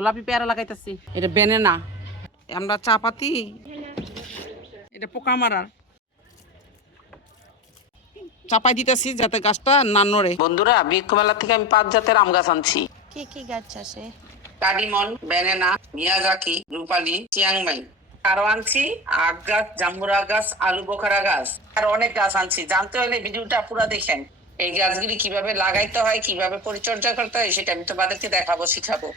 গোলাপি পেয়ারা লাগাইতেছি। এটা বেনে না আমরা চা পাতি এটা পোকা মারার চাপাই দিতেছি যাতে গাছটা না নড়ে। বন্ধুরা বৃক্ষ মেলা থেকে আমি পাঁচ জাতের আম গাছ আনছি। কি কি গাছ চাষে কাডিমন বেনেনা মিয়াজাকি রূপালি চিয়াংমাই। আরও আনছি আখ গাছ জাম্বুরা গাছ আলু বোখারা গাছ। আর অনেক গাছ আনছি। জানতে হলে ভিডিওটা পুরো দেখেন। এই গাছগুলি কীভাবে লাগাইতে হয় কীভাবে পরিচর্যা করতে হয় সেটা আমি তোমাদেরকে দেখাবো শিখাবো।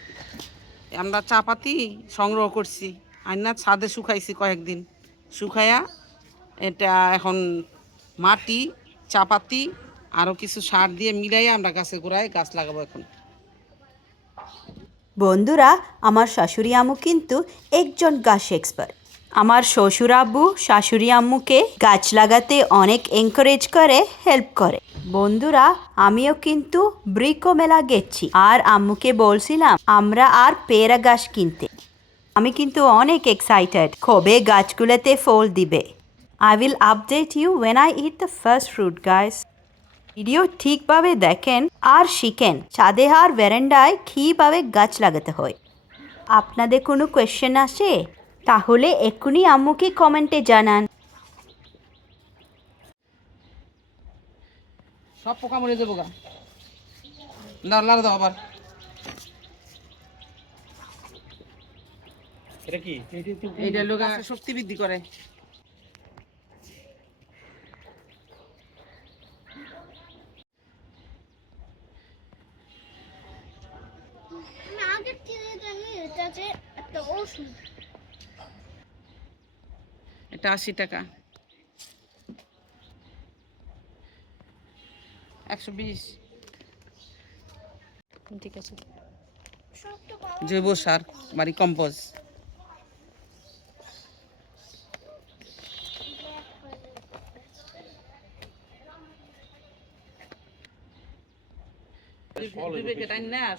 আমরা চাপাতি সংগ্রহ করছি। আইনা ছাদে শুকাইছি কয়েকদিন। শুকাইয়া এটা এখন মাটি চাপাতি আরও কিছু সার দিয়ে মিলাই আমরা গাছে গোড়ায় গাছ লাগাবো এখন। বন্ধুরা, আমার শাশুড়ি আমু কিন্তু একজন গাছ এক্সপার্ট আমার শ্বশুর আব্বু, শাশুড়ি আম্মুকে গাছ লাগাতে অনেক এনকারেজ করে হেল্প করে। বন্ধুরা, আমিও কিন্তু ব্রিকো মেলা গেছি। আর আম্মুকে বলছিলাম, আমরা আর পেয়ারা গাছ কিনতে। আমি কিন্তু অনেক এক্সাইটেড কবে গাছগুলোতে ফল দিবে? I will update you when I eat the first fruit guys video ঠিকভাবে দেখেন আর শিখেন, ছাদে আর ভ্যারেন্ডায় কীভাবে গাছ লাগাতে হয়। আপনাদের কোনো কোয়েশ্চেন আসে? তাহলে এক্ষুনি আম্মুকে কমেন্টে জানান। সব পোকা মরে যাব গা। না লাড়া দাও আবার। এটা কি? এইটা লোক শক্তি বৃদ্ধি করে। আমি আগের থেকে জানি এটা যে একটা ওষুধ। এটা আশি টাকা। একশো বিশ। ঠিক আছে। জৈব সার বাড়ি কম্পোজ।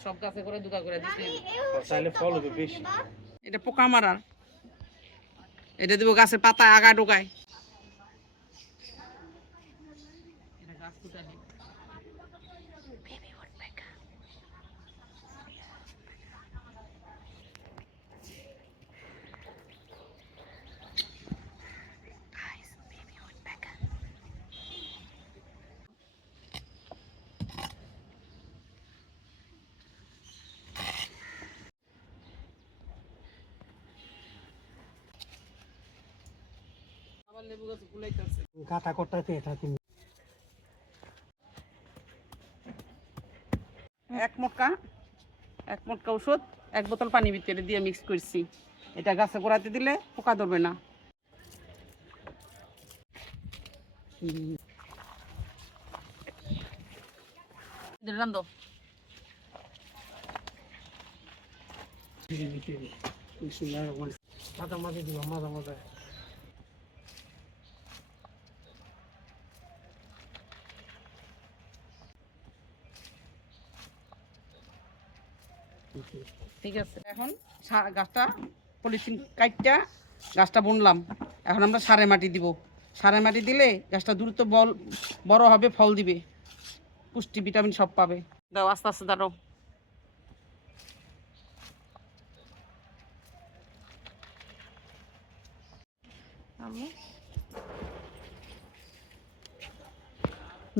সব গাছে করে দুকা করে বেশি। এটা পোকা মারার এটা দেবো গাছের পাতা আগা ঢোকায়। আবার লেবু গাছ গুলাইতেছে কাটা করতে এটা তুমি এক মোটকা এক মোটকা ওষুধ এক বোতল পানি ভিতরে দিয়ে মিক্স করছি। এটা গাছে গোড়াতে দিলে পোকা ধরবে না। রান্ধো। মাথা মাঝে দিব মাথা মাথা ঠিক আছে, এখন গাছটা পলিথিন কাটটা গাছটা বুনলাম। এখন আমরা সারে মাটি দিব। সারে মাটি দিলে গাছটা দ্রুত বল, বড় হবে, ফল দিবে। পুষ্টি, ভিটামিন সব পাবে। দাও, আস্তে আস্তে দাঁড়ো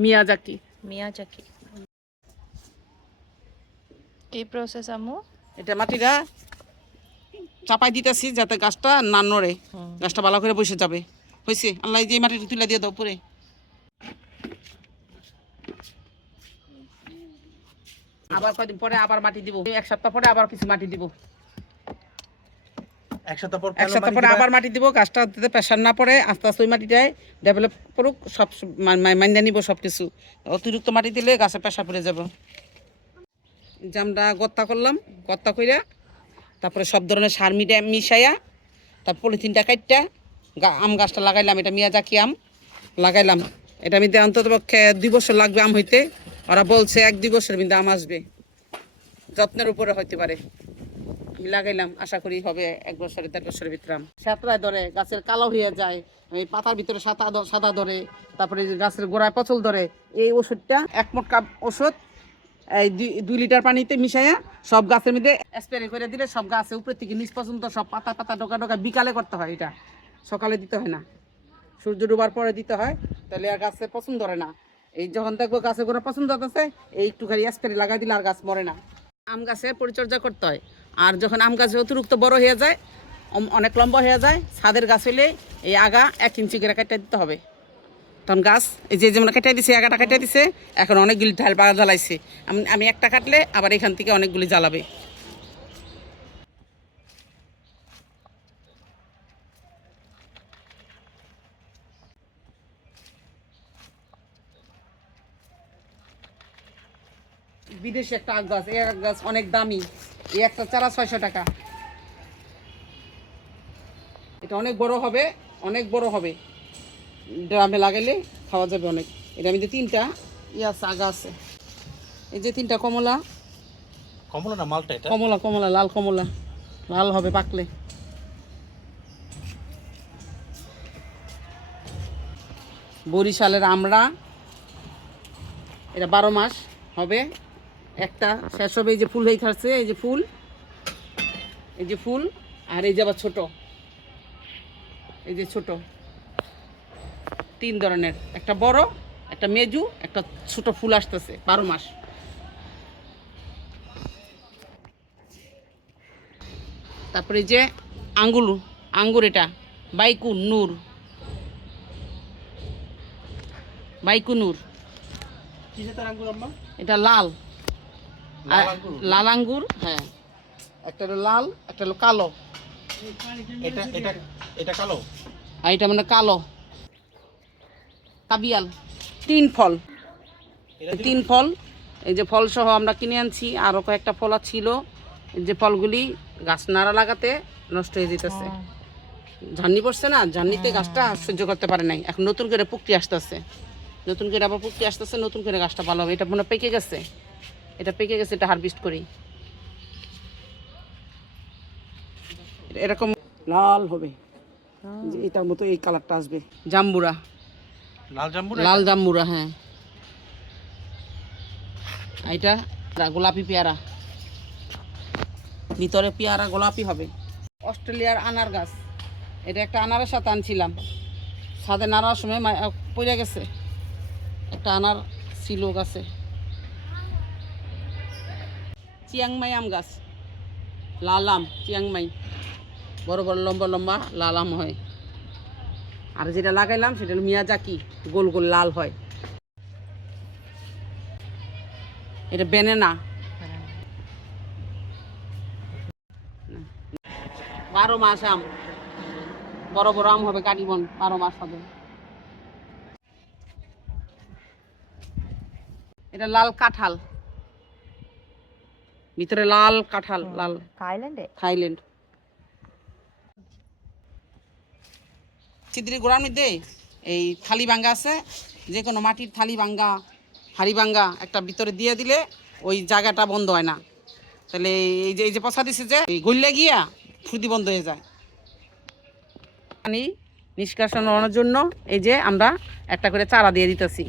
মিয়াজাকি। মিয়াজাকি। কি প্রসেস আম্মু? এটা মাটিটা চাপাই দিতেছি যাতে গাছটা না নড়ে। গাছটা ভালো করে বসে যাবে। হয়েছে আল্লাহ এই যে মাটিটা তুলে দিয়ে দাও পরে আবার কদিন পরে আবার মাটি দিব। এক সপ্তাহ পরে আবার কিছু মাটি দিব। এক সপ্তাহ পর এক সপ্তাহ পরে আবার মাটি দিব গাছটা যাতে প্রেশার না পড়ে আস্তে আস্তে ওই মাটিটাই ডেভেলপ করুক সব মাইন্দা নিব সব কিছু অতিরিক্ত মাটি দিলে গাছে প্রেশার পড়ে যাব। আমরা গত্তা করলাম, গত্তা কইরা তারপরে সব ধরনের সার মিডিয়া মিশাইয়া তারপর পলিথিনটা কাটটা আম গাছটা লাগাইলাম, এটা মিয়াজাকি আম লাগাইলাম। এটা আমি অন্তত পক্ষে দুই বছর লাগবে আম হইতে। ওরা বলছে এক দুই বছর কিন্তু আম আসবে। যত্নের উপরে হইতে পারে। আমি লাগাইলাম, আশা করি হবে এক বছরে, দেড় বছরের ভিতরে আম। সাঁতরায় ধরে, গাছের কালো হয়ে যায়, এই পাতার ভিতরে সাদা সাদা ধরে, তারপরে গাছের গোড়ায় পচল ধরে, এই ওষুধটা এক মোটকা ওষুধ এই দুই- লিটার পানিতে মিশাইয়া সব গাছের মধ্যে স্প্রে করে দিলে সব গাছে উপরে থেকে নিচ পর্যন্ত সব পাতা পাতা ডোকা ডোকা বিকালে করতে হয় এটা। সকালে দিতে হয় না। সূর্য ডুবার পরে দিতে হয়, তাহলে আর গাছে পছন্দ করে না। এই যখন দেখব গাছে গোড়া পছন্দ হতেছে এই একটু খালি স্প্রে লাগাই দিলে আর গাছ মরে না। আম গাছে পরিচর্যা করতে হয়। আর যখন আম গাছে অতিরিক্ত বড় হয়ে যায় অনেক লম্বা হয়ে যায়, ছাদের গাছ হলে এই আগা এক ইঞ্চি করে কেটে দিতে হবে। তখন গাছ, এই যে যেমন কেটে দিছে, আগাটা কেটে দিছে, এখন অনেকগুলি ঢাল পাড়া জ্বালাইছে। আমি আমি একটা কাটলে আবার এখান থেকে অনেকগুলি জ্বালাবে। বিদেশি একটা আখ গাছ, এই আখ গাছ অনেক দামি। এই একটা চারা ছয়শো টাকা। এটা অনেক বড় হবে, অনেক বড় হবে। ড্রামে লাগাইলে খাওয়া যাবে অনেক। এটা আমি যে তিনটা ইয়ে আগা আছে। এই যে তিনটা কমলা। কমলা না মালটা এটা? কমলা কমলা লাল কমলা। লাল হবে পাকলে। বরিশালের আমড়া। এটা বারো মাস হবে। একটা শেষ হবে। এই যে ফুল হয়ে থাকছে এই যে ফুল। এই যে ফুল। আর এই যে আবার ছোট। এই যে ছোট। তিন ধরনের একটা বড় একটা মেজু একটা ছোট ফুল আসতেছে বারো মাস। তারপরে যে আঙ্গুর আঙ্গুর এটা বাইকুন নূর। তার আঙ্গুর এটা লাল। লাল আর- আঙ্গুর? লাল আঙ্গুর হ্যাঁ। একটা হলো লাল একটা হলো কালো। এটা এটা এটা কালো? আর এটা মানে কালো। কাবিয়াল তিন ফল। তিন ফল এই যে ফল সহ আমরা কিনে আনছি আরও কয়েকটা ফল ছিল এই যে ফলগুলি গাছ নাড়া লাগাতে নষ্ট হয়ে যেতেছে। ঝান্নি পড়ছে না? ঝান্নিতে গাছটা সহ্য করতে পারে নাই। এখন নতুন করে পুকটি আসতেছে। নতুন করে আবার পুকটি আসতেছে নতুন করে গাছটা ভালো হবে। এটা মনে পেকে গেছে। এটা পেকে গেছে এটা হারভেস্ট করি। এরকম লাল হবে। যে এটার মতো এই কালারটা আসবে। জাম্বুরা। লাল জাম্বু জাম্বুরা হ্যাঁ। এটা গোলাপি পেয়ারা। ভিতরে পেয়ারা গোলাপি হবে। অস্ট্রেলিয়ার আনার গাছ। এটা একটা আনারের সাথে আনছিলাম। ছাদে নাড়ার সময় পড়ে গেছে। একটা আনার ছিল গাছে। চিয়াংমাই আম গাছ। লাল আম চিয়াংমাই। বড় বড় লম্বা লম্বা লাল আম হয়। আর যেটা লাগাইলাম সেটা হলো মিয়াজাকি গোল গোল লাল হয়। এটা বেনেনা বারো মাস আম। বড় বড় আম হবে কাটিবন বারো মাস হবে। এটা লাল কাঁঠাল। ভিতরে লাল কাঁঠাল লাল। থাইল্যান্ডে? থাইল্যান্ড। চিদ্রি গোড়ার মধ্যে এই থালি ভাঙ্গা আছে, যে কোনো মাটির থালি ভাঙ্গা, হাড়ি ভাঙ্গা একটা ভিতরে দিয়ে দিলে ওই জায়গাটা বন্ধ হয় না। তাহলে এই যে এই যে পচা দিছে যে, এই গিয়া ফুর্তি বন্ধ হয়ে যায়। পানি নিষ্কাশন হওয়ার জন্য এই যে আমরা একটা করে চারা দিয়ে দিতেছি।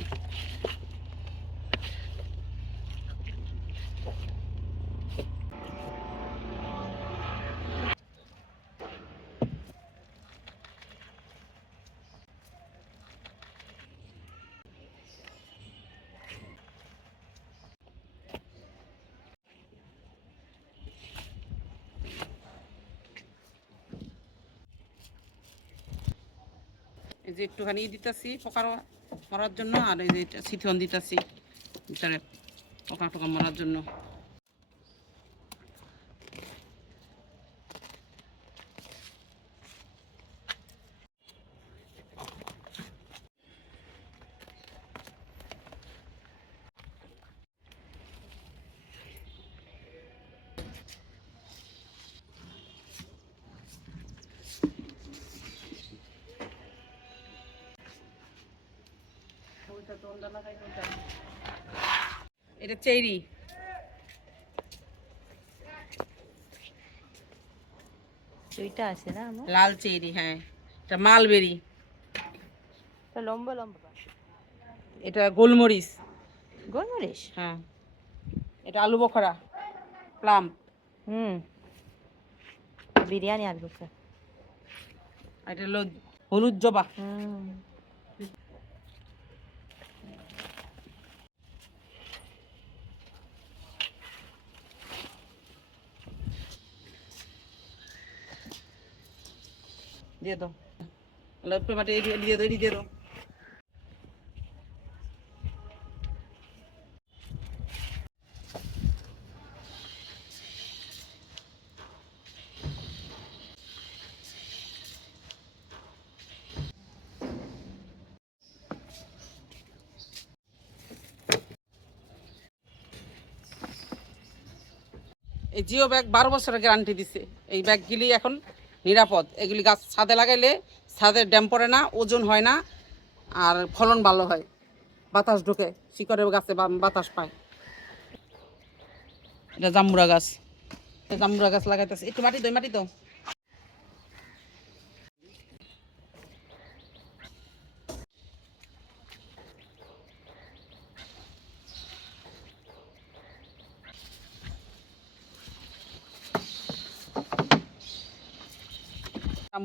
যে একটুখানি দিতেছি পোকার মরার জন্য, আর এই যে এটা সিথন দিতেছি, ভিতরে পোকা টোকা মরার জন্য। এটা চেরি। দুইটা আছে না লাল চেরি হ্যাঁ। এটা মালবেরি। লম্বা লম্বা এটা গোলমরিচ। গোলমরিচ? হ্যাঁ। এটা আলু বখরা প্লাম। হুম। বিরিয়ানি আলু আর এটা হলুদ জবা। হুম। দিয়ে দাও। দিয়ে দিয়ে দাও দিয়ে দাও। এই জিও ব্যাগ বারো বছরের গ্যারান্টি দিছে। এই ব্যাগগুলি এখন নিরাপদ। এগুলি গাছ ছাদে লাগাইলে ছাদে ড্যাম পড়ে না, ওজন হয় না, আর ফলন ভালো হয়। বাতাস ঢুকে, শিকড়ের গাছে বাতাস পায়। এটা জাম্বুরা গাছ। জামুরা গাছ লাগাইতেছে। একটু মাটি দই মাটি তো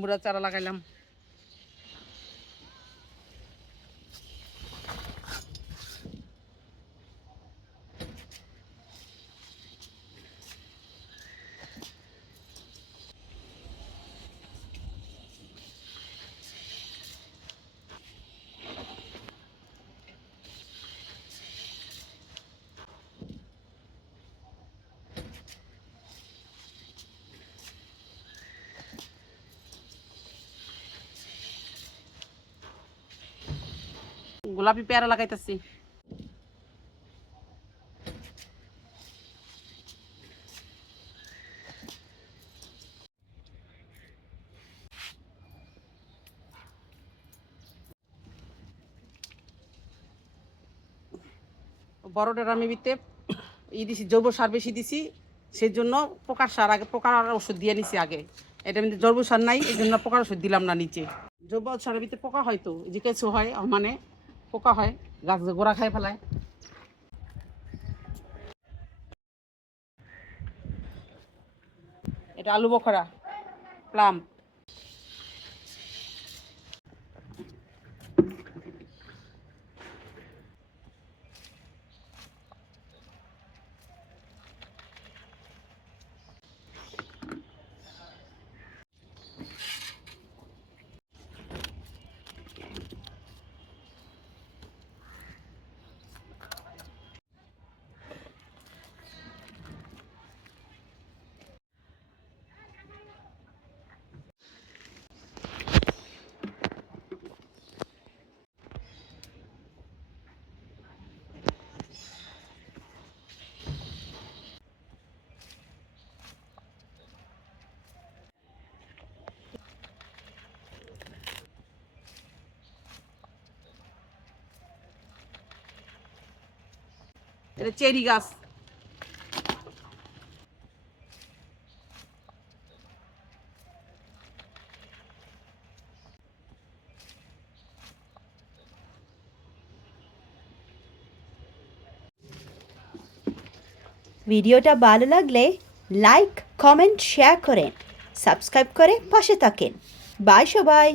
জাম্বুরা চারা লাগাইলাম গোলাপি পেয়ারা লাগাইতেছি। বড় ডেরামিবিতে ই দিছি, জৈব সার বেশি দিছি সেই জন্য পোকার সার আগে, পোকার ওষুধ দিয়ে নিছি আগে। এটা কিন্তু জৈব সার নাই এই জন্য পোকার ওষুধ দিলাম না নিচে। জৈব সারের ভিতরে পোকা হয়তো যে কিছু হয় মানে পোকা হয় গাছ গোড়া খাই ফেলায়। এটা আলু বখরা প্লাম। এটা চেরি গাছ। ভিডিওটা ভালো লাগলে লাইক, কমেন্ট, শেয়ার করেন সাবস্ক্রাইব করে পাশে থাকেন। বাই সবাই।